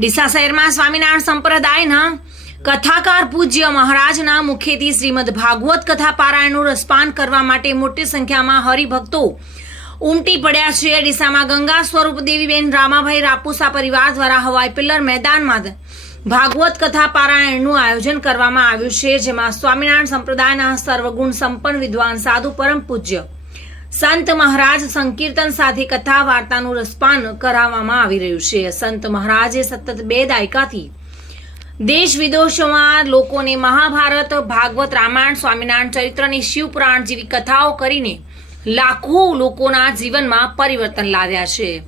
ડીસા શહેરમાં સ્વામિનારાયણ સંપ્રદાયના કથાકાર પૂજ્ય મહારાજના મુખેથી શ્રીમદ ભાગવત કથા પારાયણનું રસપાન કરવા માટે મોટી સંખ્યામાં હરિભક્તો ઉમટી પડ્યા છે. ડીસામાં ગંગા સ્વરૂપ દેવીબેન, રામાભાઈ રાપુસા પરિવાર દ્વારા હવાઈ પિલ્લર મેદાનમાં ભાગવત કથા પારાયણનું આયોજન કરવામાં આવ્યું છે, જેમાં સ્વામિનારાયણ સંપ્રદાયના સર્વગુણ સંપન્ન વિદ્વાન સાધુ પરમ પૂજ્ય સંત મહારાજ સંકીર્તન સાથે કથા વાર્તાનું રસપાન કરાવવામાં આવી રહ્યું છે. સંત મહારાજે સતત બે દાયકાથી દેશ વિદેશોમાં લોકોને મહાભારત, ભાગવત રામાયણ, સ્વામિનારાયણ ચરિત્રની શિવપુરાણ જેવી કથાઓ કરીને લાખો લોકોના જીવનમાં પરિવર્તન લાવ્યા છે.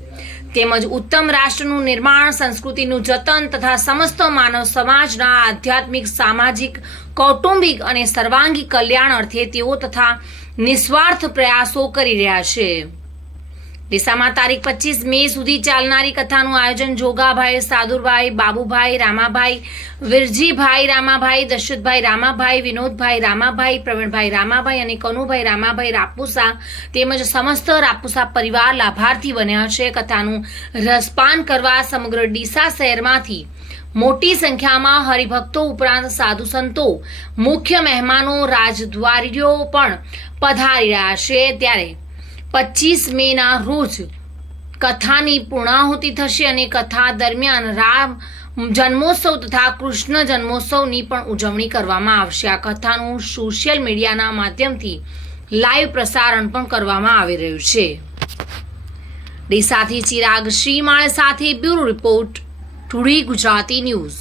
તેમજ ઉત્તમ રાષ્ટ્રનું નિર્માણ, સંસ્કૃતિનું જતન તથા સમસ્ત માનવ સમાજના આધ્યાત્મિક, સામાજિક, કૌટુંબિક અને સર્વાંગી કલ્યાણ અર્થે તેઓ તથા નિસ્વાર્થ પ્રયાસો કરી રહ્યા છે. ડીસામાં તારીખ પચીસ મે સુધી ચાલનારી કથાનું આયોજન જોગાભાઈ, સાદુરભાઈ, બાબુભાઈ, રામાભાઈ, વિરજીભાઈ, રામાભાઈ, દશરથભાઈ, રામાભાઈ, વિનોદભાઈ, રામાભાઈ, પ્રવીણભાઈ, રામાભાઈ અને કનુભાઈ, રામાભાઈ રાપુસા તેમજ સમસ્ત રાપુસા પરિવાર લાભાર્થી બન્યા છે. કથાનું રસપાન કરવા સમગ્ર ડીસા શહેરમાંથી મોટી સંખ્યામાં હરિભક્તો ઉપરાંત સાધુ સંતો, મુખ્ય મહેમાનો રાજદ્વારીઓ પણ પધારી રહ્યા છે. ત્યારે પચીસ મેના રોજ કથાની પૂર્ણાહુતિ થશે અને કથા દરમિયાન રામ જન્મોત્સવ તથા કૃષ્ણ જન્મોત્સવની પણ ઉજવણી કરવામાં આવશે. આ કથાનું સોશિયલ મીડિયાના માધ્યમથી લાઈવ પ્રસારણ પણ કરવામાં આવી રહ્યું છે. ડીસાથી ચિરાગ શ્રીમાળ સાથે bureau report today Gujarati news.